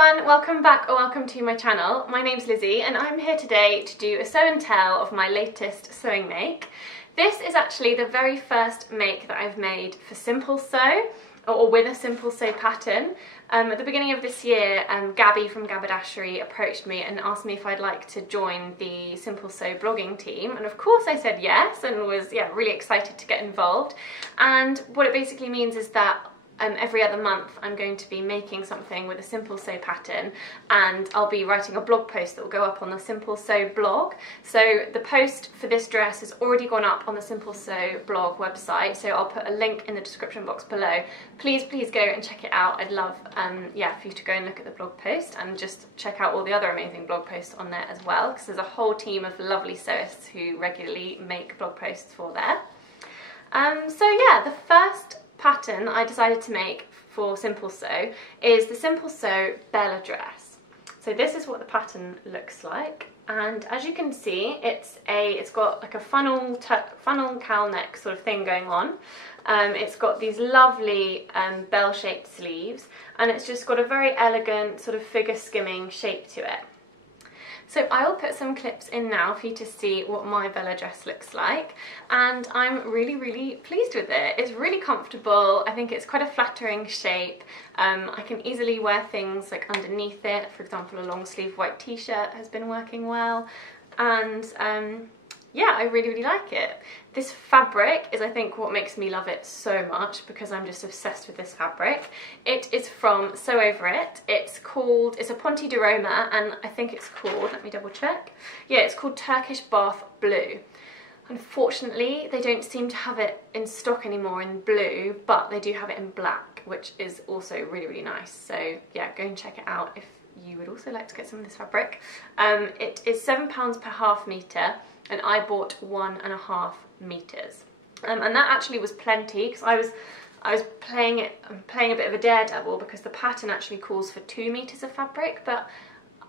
everyone, welcome back or welcome to my channel. My name's Lizzie and I'm here today to do a sew and tell of my latest sewing make. This is actually the very first make that I've made for Simple Sew, or with a Simple Sew pattern. At the beginning of this year, Gabby from Gabardashery approached me and asked me if I'd like to join the Simple Sew blogging team, and of course I said yes and was really excited to get involved. And what it basically means is that every other month I'm going to be making something with a Simple Sew pattern, and I'll be writing a blog post that will go up on the Simple Sew blog. So the post for this dress has already gone up on the Simple Sew blog website, so I'll put a link in the description box below. Please go and check it out. I'd love for you to go and look at the blog post and just check out all the other amazing blog posts on there as well, because there's a whole team of lovely sewists who regularly make blog posts for there. The first pattern I decided to make for Simple Sew is the Simple Sew Bella dress. So this is what the pattern looks like, and as you can see, it's got like a funnel cowl neck sort of thing going on. It's got these lovely bell-shaped sleeves, and it's just got a very elegant sort of figure skimming shape to it. So I will put some clips in now for you to see what my Bella dress looks like, and I'm really pleased with it. It's really comfortable. I think it's quite a flattering shape. I can easily wear things like underneath it. For example, a long sleeve white t-shirt has been working well, and yeah, I really like it. This fabric is, I think, what makes me love it so much, because I'm just obsessed with this fabric. It is from Sew Over It. It's a Ponte di Roma, and I think it's called, let me double check. Yeah, it's called Turkish Bath Blue. Unfortunately, they don't seem to have it in stock anymore in blue, but they do have it in black, which is also really nice. So yeah, go and check it out if you would also like to get some of this fabric. It is £7 per half metre, and I bought 1.5 meters, and that actually was plenty, because I was playing a bit of a daredevil, because the pattern actually calls for 2 meters of fabric, but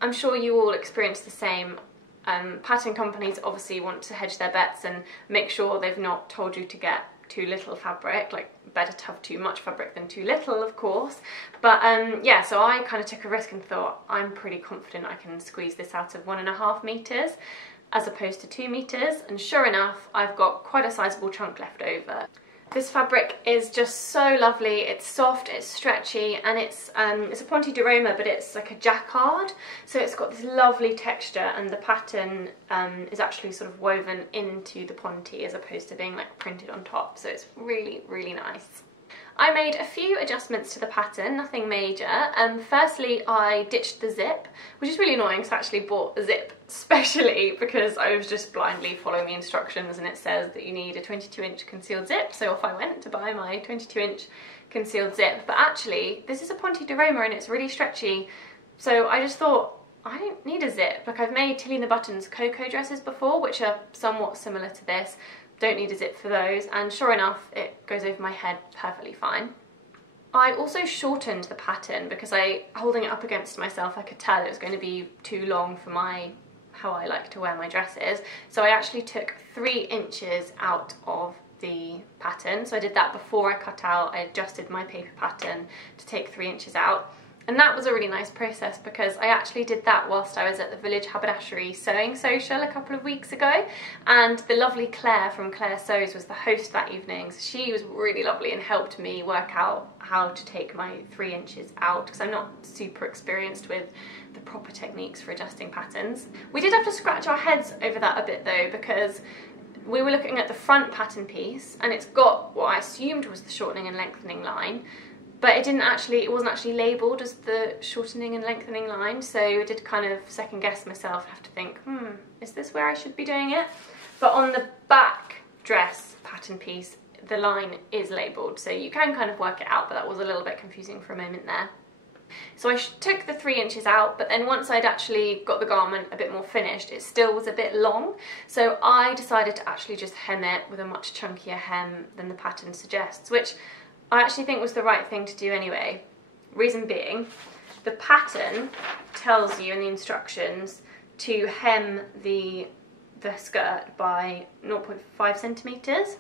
I'm sure you all experience the same. Pattern companies obviously want to hedge their bets and make sure they've not told you to get too little fabric, like better to have too much fabric than too little, of course. But yeah, so I kind of took a risk and thought, I'm pretty confident I can squeeze this out of 1.5 meters as opposed to 2 meters, and sure enough, I've got quite a sizable chunk left over. This fabric is just so lovely. It's soft, it's stretchy, and it's a Ponte di Roma, but it's like a jacquard, so it's got this lovely texture, and the pattern is actually sort of woven into the ponte as opposed to being like printed on top, so it's really nice. I made a few adjustments to the pattern, nothing major. Firstly, I ditched the zip, which is really annoying, so I actually bought a zip specially because I was just blindly following the instructions, and it says that you need a 22-inch concealed zip, so off I went to buy my 22-inch concealed zip. But actually, this is a Ponte di Roma and it's really stretchy, so I just thought, I don't need a zip. Like, I've made Tilly and the Buttons Coco dresses before, which are somewhat similar to this. Don't need a zip for those, and sure enough, it goes over my head perfectly fine. I also shortened the pattern because holding it up against myself, I could tell it was going to be too long for how I like to wear my dresses. So I actually took 3 inches out of the pattern. So I did that before I cut out. I adjusted my paper pattern to take 3 inches out. And that was a really nice process, because I actually did that whilst I was at the Village Haberdashery Sewing Social a couple of weeks ago, and the lovely Claire from Claire Sews was the host that evening. So she was really lovely and helped me work out how to take my 3 inches out, because I'm not super experienced with the proper techniques for adjusting patterns. We did have to scratch our heads over that a bit though, because we were looking at the front pattern piece, and it's got what I assumed was the shortening and lengthening line, but it wasn't actually labelled as the shortening and lengthening line, so I did kind of second guess myself, have to think, is this where I should be doing it? But on the back dress pattern piece, the line is labelled, so you can kind of work it out, but that was a little bit confusing for a moment there. So I took the 3 inches out, but then once I'd actually got the garment a bit more finished, it still was a bit long, so I decided to actually just hem it with a much chunkier hem than the pattern suggests, which I actually think was the right thing to do anyway. Reason being, the pattern tells you in the instructions to hem the skirt by 0.5 centimetres,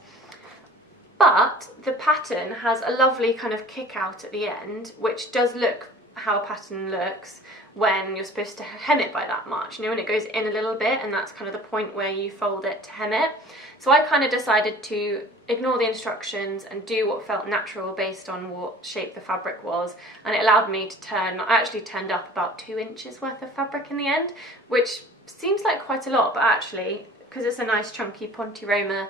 but the pattern has a lovely kind of kick out at the end, which does look how a pattern looks when you're supposed to hem it by that much, you know, when it goes in a little bit, and that's kind of the point where you fold it to hem it. So I kind of decided to ignore the instructions and do what felt natural based on what shape the fabric was, and it allowed me to turn, I actually turned up about 2 inches worth of fabric in the end, which seems like quite a lot, but actually, because it's a nice chunky Pone Roma,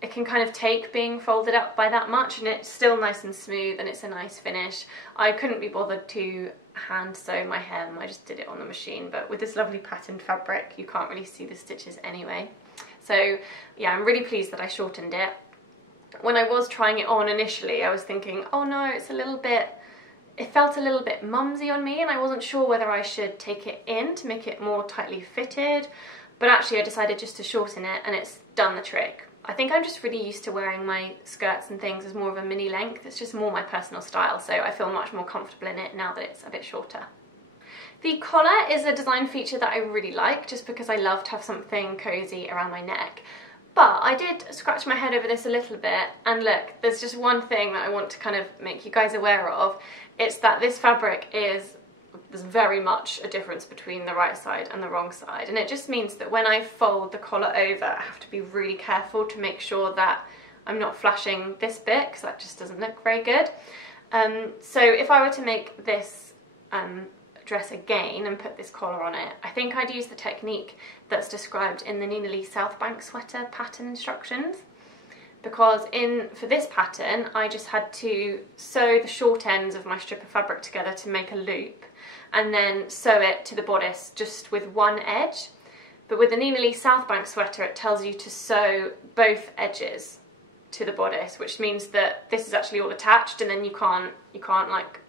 it can kind of take being folded up by that much, and it's still nice and smooth and it's a nice finish. I couldn't be bothered to hand sew my hem, I just did it on the machine, but with this lovely patterned fabric you can't really see the stitches anyway. So yeah, I'm really pleased that I shortened it. When I was trying it on initially, I was thinking, oh no, it's a little bit, it felt a little bit mumsy on me, and I wasn't sure whether I should take it in to make it more tightly fitted, but actually I decided just to shorten it and it's done the trick. I think I'm just really used to wearing my skirts and things as more of a mini length. It's just more my personal style, so I feel much more comfortable in it now that it's a bit shorter. The collar is a design feature that I really like, just because I love to have something cozy around my neck. But I did scratch my head over this a little bit, and look, there's just one thing that I want to kind of make you guys aware of. It's that this fabric there's very much a difference between the right side and the wrong side, and it just means that when I fold the collar over, I have to be really careful to make sure that I'm not flashing this bit, because that just doesn't look very good. So if I were to make this dress again and put this collar on it, I think I'd use the technique that's described in the Nina Lee South Bank sweater pattern instructions, because for this pattern I just had to sew the short ends of my strip of fabric together to make a loop, and then sew it to the bodice just with one edge. But with the Nina Lee South Bank sweater, it tells you to sew both edges to the bodice, which means that this is actually all attached, and then you can't like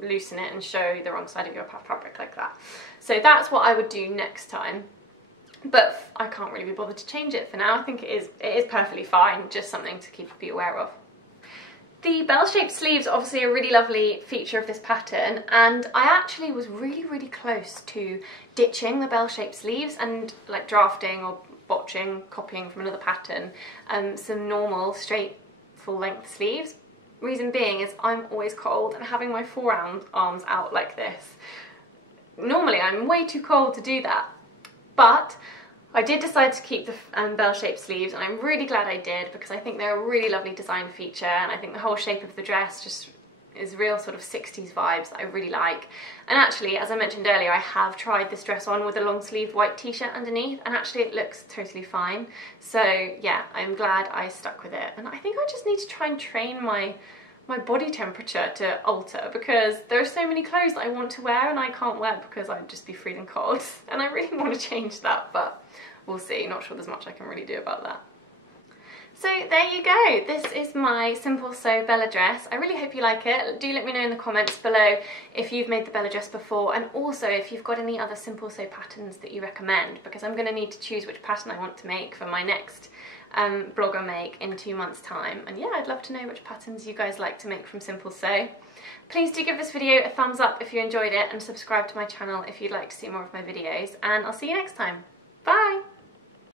loosen it and show the wrong side of your fabric like that. So that's what I would do next time, but I can't really be bothered to change it for now. I think it is perfectly fine, just something to be aware of. The bell-shaped sleeves are obviously a really lovely feature of this pattern, and I actually was really close to ditching the bell-shaped sleeves and like drafting or botching, copying from another pattern, some normal straight full-length sleeves. Reason being is I'm always cold, and having my forearms out like this, normally I'm way too cold to do that, but I did decide to keep the bell-shaped sleeves, and I'm really glad I did, because I think they're a really lovely design feature, and I think the whole shape of the dress just is real sort of 60s vibes that I really like. And actually, as I mentioned earlier, I have tried this dress on with a long sleeved white t-shirt underneath, and actually it looks totally fine. So yeah, I'm glad I stuck with it, and I think I just need to try and train my body temperature to alter, because there are so many clothes that I want to wear and I can't wear because I'd just be freezing cold, and I really want to change that, but we'll see. Not sure there's much I can really do about that. So there you go, this is my Simple Sew Bella dress. I really hope you like it. Do let me know in the comments below if you've made the Bella dress before, and also if you've got any other Simple Sew patterns that you recommend, because I'm going to need to choose which pattern I want to make for my next blogger make in 2 months' time. And yeah, I'd love to know which patterns you guys like to make from Simple Sew. Please do give this video a thumbs up if you enjoyed it, and subscribe to my channel if you'd like to see more of my videos, and I'll see you next time.